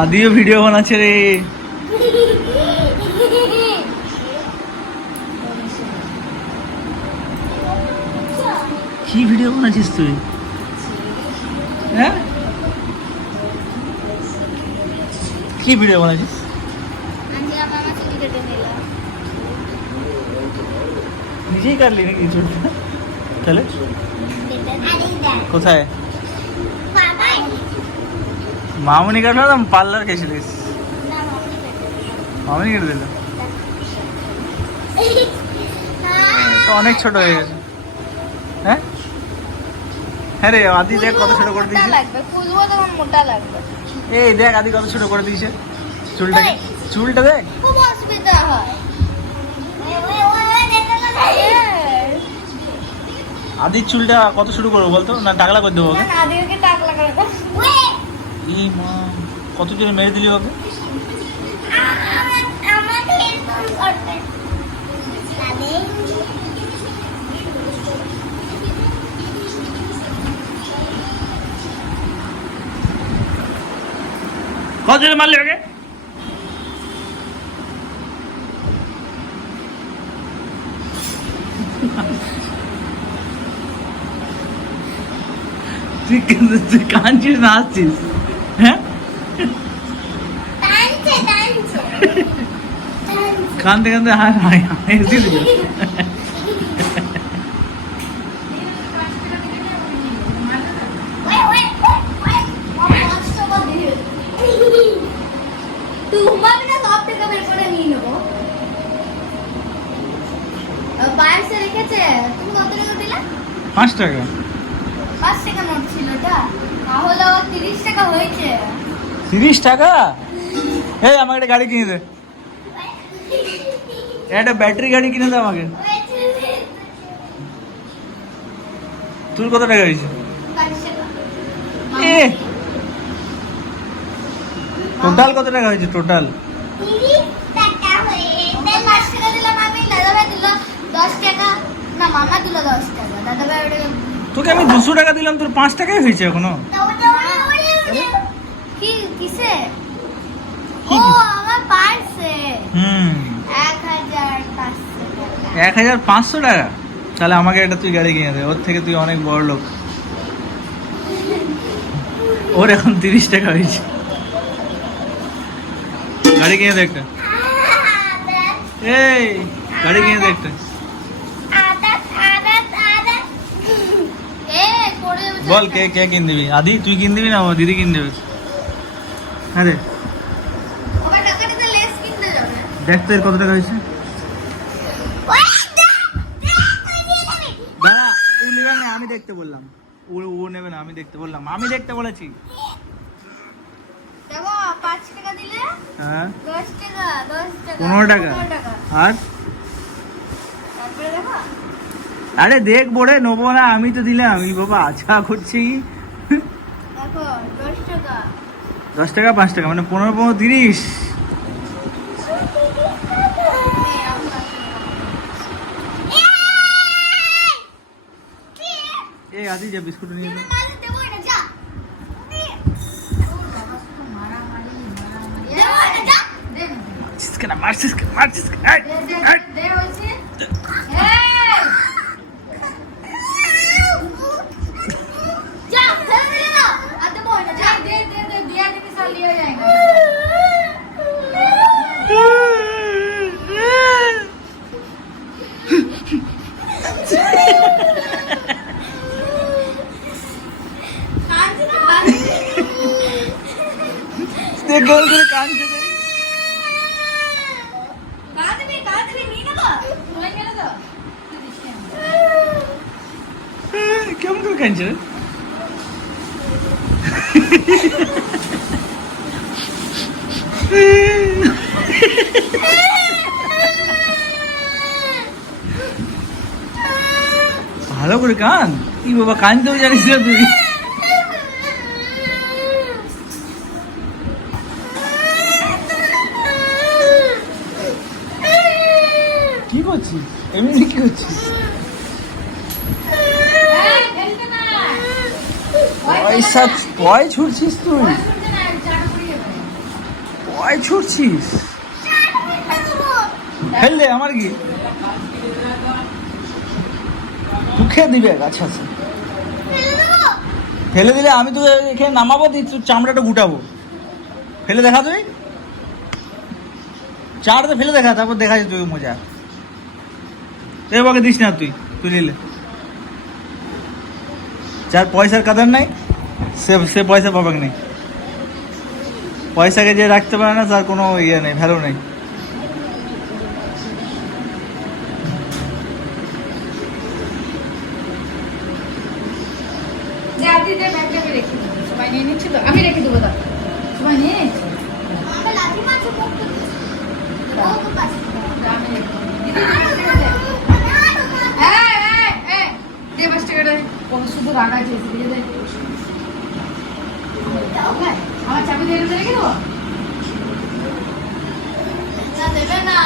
আদিও ভিডিও বানাচ্ছে রে কি ভিডিও বানাচ্ছিস তুই হ্যাঁ কি ভিডিও বানাচ্ছিস নিজেই কাটলি নাকি তাহলে কোথায়? মামুনি কাটলো না পার্লার গেছিলিস মামনি কেটে দিল। অনেক ছোট হয়ে গেছে। হ্যাঁ? হ্যাঁ রে আদি দেখ কত ছোট করে দিয়েছে। মোটা লাগবে এই দেখ আদি কত ছোট করে দিয়েছে। চুলটা চুলটা দেখ। খুব অসুবিধা হয়। আদির চুলটা কত শুরু করব বলতো? না টাকলা করে দেবো ওকে? এই মা কত জোরে মেরে দিলি ওকে? কত জোরে মারলি ওকে? তুই না আসছিস কানতে কানতে হায় হায় পাঁচ টাকা। তাহলে তিরিশ টাকা হয়েছে। তিরিশ টাকা? এই আমাকে একটা গাড়ি কিনে দে। একটা ব্যাটারি গাড়ি কিনে দে আমাকে। তোর কত টাকা হয়েছে? টোটাল কত টাকা হয়েছে টোটাল? দশ টাকা। না মামা দিল দশ টাকা। দাদা ভাই তোকে আমি দুশো টাকা দিলাম তোর পাঁচ টাকাই হয়েছে এখনও। এক হাজার পাঁচশো টাকা? তাহলে আমাকে একটা তুই গাড়ি কিনে দে ওর থেকে তুই অনেক বড় লোক। ওর এখন তিরিশ টাকা হয়েছে। গাড়ি কিনে দে একটা। এই গাড়ি কিনে দে একটা। বল কে কে কিন দিবি আদি তুই কিন দিবি না ও দিদি কিন দেবে হ্যাঁ রে টাকা দিতে লেস কিনতে যাবে দেখ তো এর কত টাকা হয়েছে। দাঁড়া ও নেবে না আমি দেখতে বললাম। ও ও নেবে না আমি দেখতে বললাম। আমি দেখতে বলেছি। হ্যাঁ। পনেরো টাকা। আর? আরে দেখ বড়ে নেব না আমি তো দিলাম আমি বাবা আছা করছি কি দশ টাকা পাঁচ টাকা মানে পনেরো পনেরো তিরিশ এই। আদি যা বিস্কুট নিয়ে। মারছিস মারছিস মারছিস কেন এই, এই। যা, ফেলে দিলে না। আর দেবোই না, যা। কাঁদছি না, কাঁদছি। দেখ গোল করে কাঁদছে। কেমন করে কাঁদছে ভালো করে কান। কি বাবা কানতেও জানিস না তুই কি করছিস এমনি কি করছিস। পয়সা পয় ছুটছিস তুই? পয় ছুটছিস ফেললে আমার কি খেয়ে দিবে আচ্ছা আচ্ছা ফেলে দিলে আমি তো এখানে নামাবো দিয়ে তোর চামড়াটা গুটাবো। ফেলে দেখা তুই? চারটা ফেলে দেখা তারপর দেখা যাচ্ছে তুই মজা। এবারে দিস না তুই তুই নিলে। যার পয়সার কাদার নাই সে সে পয়সা পাবে নেই। পয়সাকে যে রাখতে পারে না তার কোনো ইয়ে নেই ভ্যালু নেই। যে আদি যে ব্যাগটাকে রেখে দেবো সবাই নিয়ে নিচ্ছে তো আমি রেখে দেবো দাদা সবাই নিয়ে নিচ্ছে আমি লাঠি মারছি মুখ আমি রেখে দেবো। দিদি, দিদি, দিদি, এই, এই, এই, দে পাঁচ টাকাটা দে। দিয়ে দে আমার চাবি দিয়ে রেখে দেবো? না দেবে না।